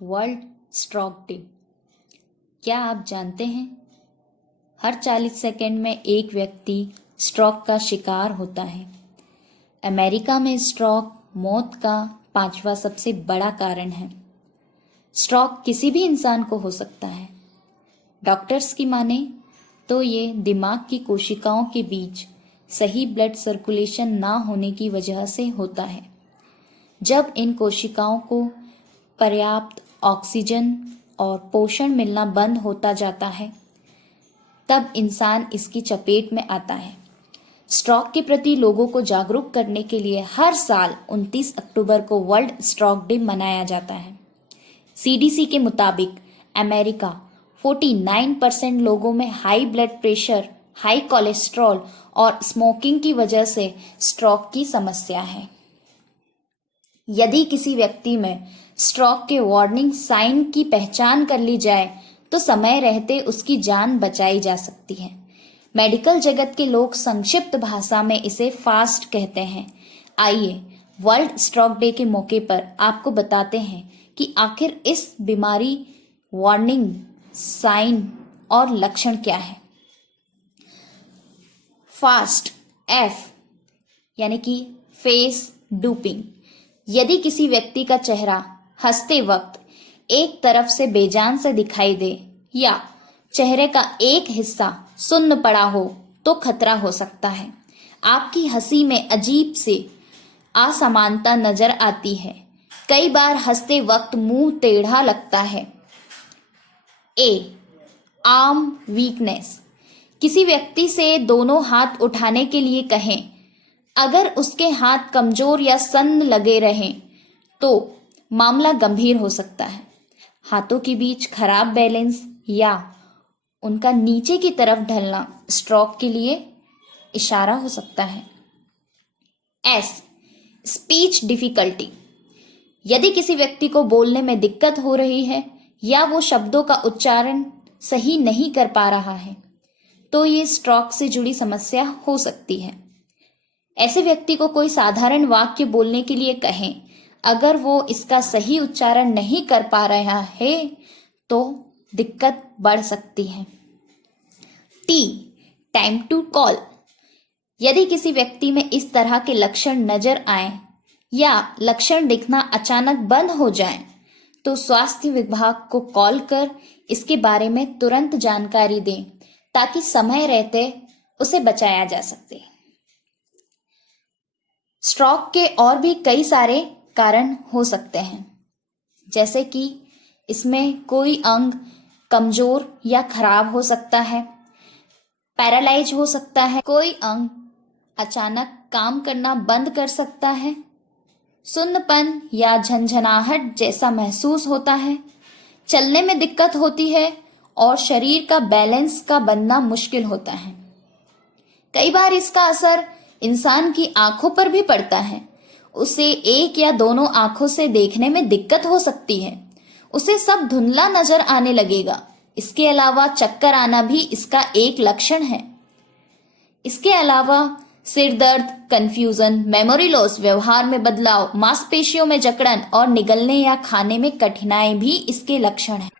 World stroke day. क्या आप जानते हैं, हर 40 सेकंड में एक व्यक्ति स्ट्रोक का शिकार होता है। अमेरिका में स्ट्रोक मौत का 5वां सबसे बड़ा कारण है। स्ट्रोक किसी भी इंसान को हो सकता है। डॉक्टर्स की माने तो ये दिमाग की कोशिकाओं के बीच सही ब्लड सर्कुलेशन ना होने की वजह से होता है। जब इन कोशिकाओं को पर्याप्त ऑक्सीजन और पोषण मिलना बंद होता जाता है, तब इंसान इसकी चपेट में आता है। स्ट्रोक के प्रति लोगों को जागरूक करने के लिए हर साल 29 अक्टूबर को वर्ल्ड स्ट्रोक डे मनाया जाता है। सीडीसी के मुताबिक अमेरिका 49% लोगों में high blood pressure, high cholesterol और स्मोकिंग की वजह से स्ट्रोक की समस्या है। यदि किसी व्यक्ति में स्ट्रोक के वार्निंग साइन की पहचान कर ली जाए तो समय रहते उसकी जान बचाई जा सकती है। मेडिकल जगत के लोग संक्षिप्त भाषा में इसे फास्ट कहते हैं। आइए वर्ल्ड स्ट्रोक डे के मौके पर आपको बताते हैं कि आखिर इस बीमारी वार्निंग साइन और लक्षण क्या है। फास्ट एफ यानी कि फेस डूपिंग। यदि किसी व्यक्ति का चेहरा हंसते वक्त एक तरफ से बेजान से दिखाई दे या चेहरे का एक हिस्सा सुन्न पड़ा हो तो खतरा हो सकता है। आपकी हंसी में अजीब से असमानता नजर आती है। कई बार हंसते वक्त मुंह टेढ़ा लगता है। ए आर्म वीकनेस। किसी व्यक्ति से दोनों हाथ उठाने के लिए कहें। अगर उसके हाथ कमजोर या सन्न लगे रहें तो मामला गंभीर हो सकता है। हाथों के बीच खराब बैलेंस या उनका नीचे की तरफ ढलना स्ट्रोक के लिए इशारा हो सकता है। S speech difficulty. यदि किसी व्यक्ति को बोलने में दिक्कत हो रही है या वो शब्दों का उच्चारण सही नहीं कर पा रहा है तो ये स्ट्रोक से जुड़ी समस्या हो सकती है। ऐसे व्यक्ति को कोई साधारण वाक्य बोलने के लिए कहें। अगर वो इसका सही उच्चारण नहीं कर पा रहा है तो दिक्कत बढ़ सकती है। Tea time to call. यदि किसी व्यक्ति में इस तरह के लक्षण नजर आए या लक्षण दिखना अचानक बंद हो जाए तो स्वास्थ्य विभाग को कॉल कर इसके बारे में तुरंत जानकारी दें ताकि समय रहते उसे बचाया जा सके। स्ट्रोक के और भी कई सारे कारण हो सकते हैं, जैसे कि इसमें कोई अंग कमजोर या खराब हो सकता है, पैरालाइज हो सकता है, कोई अंग अचानक काम करना बंद कर सकता है, सुन्नपन या झंझनाहट जैसा महसूस होता है, चलने में दिक्कत होती है और शरीर का बैलेंस का बनना मुश्किल होता है। कई बार इसका असर इंसान की आंखों पर भी पड़ता है। उसे एक या दोनों आंखों से देखने में दिक्कत हो सकती है। उसे सब धुंधला नजर आने लगेगा। इसके अलावा चक्कर आना भी इसका एक लक्षण है। इसके अलावा सिर दर्द, कंफ्यूजन, मेमोरी लॉस, व्यवहार में बदलाव, मांसपेशियों में जकड़न और निगलने या खाने में कठिनाई भी इसके लक्षण हैं।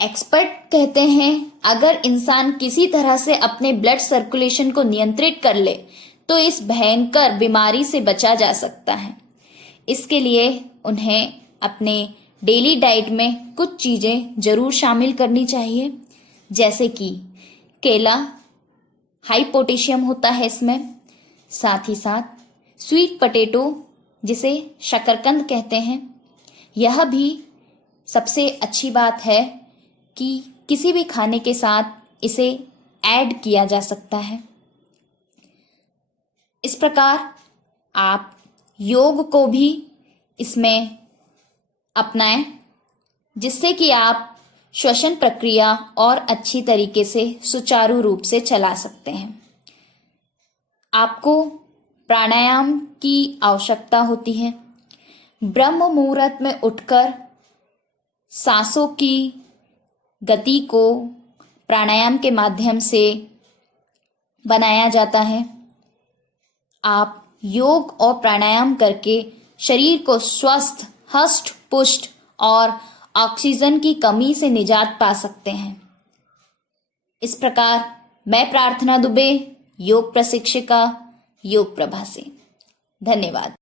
एक्सपर्ट कहते हैं अगर इंसान किसी तरह से अपने ब्लड सर्कुलेशन को नियंत्रित कर ले तो इस भयंकर बीमारी से बचा जा सकता है। इसके लिए उन्हें अपने डेली डाइट में कुछ चीजें जरूर शामिल करनी चाहिए, जैसे कि केला, हाई पोटेशियम होता है इसमें। साथ ही साथ स्वीट पोटैटो जिसे शकरकंद कहते हैं, यह भी सबसे अच्छी बात है कि किसी भी खाने के साथ इसे ऐड किया जा सकता है। इस प्रकार आप योग को भी इसमें अपनाएं, जिससे कि आप श्वसन प्रक्रिया और अच्छी तरीके से सुचारू रूप से चला सकते हैं। आपको प्राणायाम की आवश्यकता होती है। ब्रह्म मुहूर्त में उठकर सांसों की गति को प्राणायाम के माध्यम से बनाया जाता है। आप योग और प्राणायाम करके शरीर को स्वस्थ, हष्ट पुष्ट और ऑक्सीजन की कमी से निजात पा सकते हैं। इस प्रकार मैं प्रार्थना दुबे, योग प्रशिक्षिका, योग प्रभा से। धन्यवाद।